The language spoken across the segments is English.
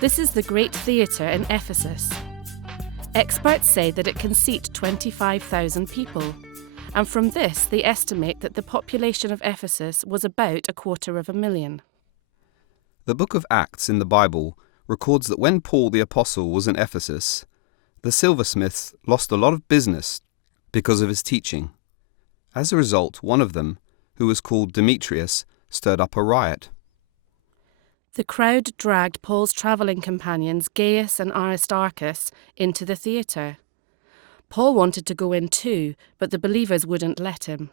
This is the great theatre in Ephesus. Experts say that it can seat 25,000 people, and from this they estimate that the population of Ephesus was about 250,000. The book of Acts in the Bible records that when Paul the Apostle was in Ephesus, the silversmiths lost a lot of business because of his teaching. As a result, one of them, who was called Demetrius, stirred up a riot. The crowd dragged Paul's travelling companions Gaius and Aristarchus into the theatre. Paul wanted to go in too, but the believers wouldn't let him.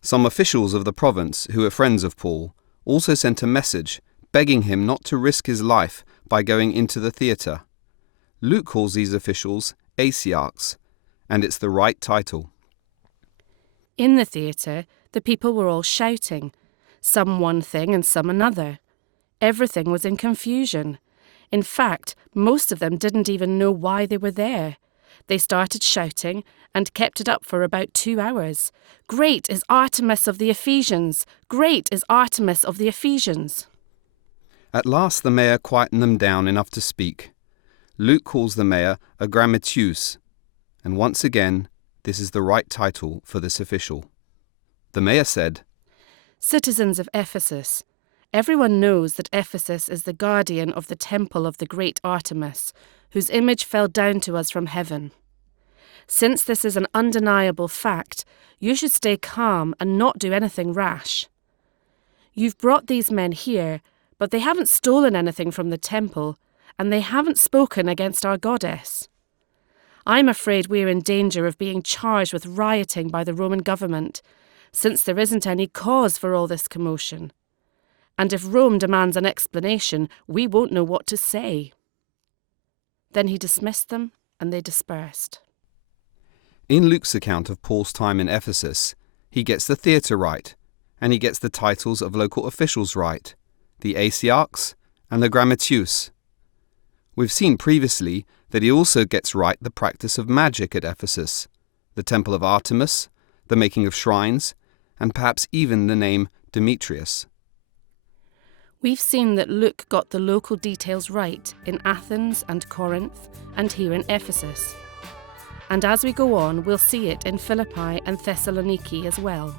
Some officials of the province, who were friends of Paul, also sent a message begging him not to risk his life by going into the theatre. Luke calls these officials Asiarchs, and it's the right title. In the theatre, the people were all shouting, some one thing and some another. Everything was in confusion. In fact, most of them didn't even know why they were there. They started shouting and kept it up for about 2 hours. "Great is Artemis of the Ephesians! Great is Artemis of the Ephesians!" At last the mayor quietened them down enough to speak. Luke calls the mayor a grammateus, and once again, this is the right title for this official. The mayor said, "Citizens of Ephesus, everyone knows that Ephesus is the guardian of the temple of the great Artemis, whose image fell down to us from heaven. Since this is an undeniable fact, you should stay calm and not do anything rash. You've brought these men here, but they haven't stolen anything from the temple, and they haven't spoken against our goddess. I'm afraid we're in danger of being charged with rioting by the Roman government, since there isn't any cause for all this commotion. And if Rome demands an explanation, we won't know what to say." Then he dismissed them, and they dispersed. In Luke's account of Paul's time in Ephesus, he gets the theatre right, and he gets the titles of local officials right, the Asiarchs and the grammateus. We've seen previously that he also gets right the practice of magic at Ephesus, the temple of Artemis, the making of shrines, and perhaps even the name Demetrius. We've seen that Luke got the local details right in Athens and Corinth and here in Ephesus. And as we go on, we'll see it in Philippi and Thessaloniki as well.